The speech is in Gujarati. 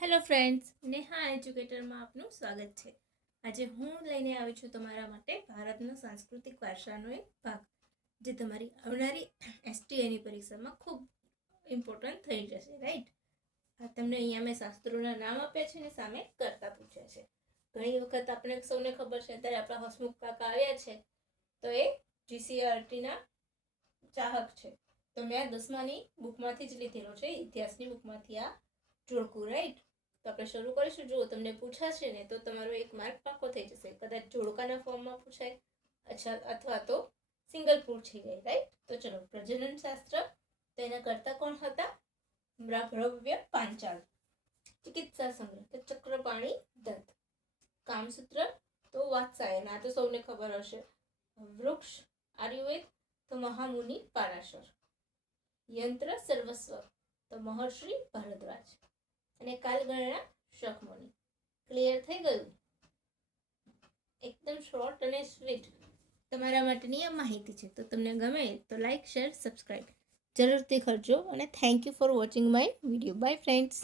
હેલો ફ્રેન્ડ્સ, નેહા એજ્યુકેટરમાં આપનું સ્વાગત છે. આજે હું લઈને આવી છું તમારા માટે ભારતના સાંસ્કૃતિક વારસાનો એક ભાગ, જે તમારી આવનારી એસટીએની પરીક્ષામાં ખૂબ ઇમ્પોર્ટન્ટ થઈ જશે, રાઈટ? આ તમને અહીંયા મેં શાસ્ત્રોના નામ આપ્યા છે ને સામે કરતા પૂછ્યા છે. ઘણી વખત આપણે સૌને ખબર છે, અત્યારે આપણા હસમુખ કાકા આવ્યા છે, તો એ જીસીઆરટીના ચાહક છે. તો મેં 10માની બુકમાંથી જ લીધેલો છે, ઇતિહાસની બુકમાંથી આ જોડકું, રાઈટ? તો આપણે શરૂ કરીશું. જો તમને પૂછાશે ને તો તમારો એક માર્ક પાકો થઈ જશે. કદાચ જોડકાના ફોર્મમાં પૂછાય, અથવા તો સિંગલ પૂછાઈ જાય, રાઈટ? તો ચલો, પ્રજનન શાસ્ત્ર, તો એના કરતા કોણ હતા? ભવ્ય પાંચાળ. ચિકિત્સા સંગ્રહ તો ચક્રપાણી દત્ત. કામસૂત્ર તો વાત્સાયન, આ તો સૌને ખબર હશે. વૃક્ષ આયુર્વેદ તો મહામુનિ પારાશર. યંત્ર સર્વસ્વ તો મહર્ષિ ભારદ્વાજ. અને કાલગણના શકમુનિ. ક્લિયર થઈ ગયું? એકદમ શોર્ટ અને સ્વીટ તમારા માટેની આ માહિતી છે. તો તમને ગમે તો લાઈક, શેર, સબસ્ક્રાઈબ જરૂરથી કરજો. અને thank you for watching my video. By friends.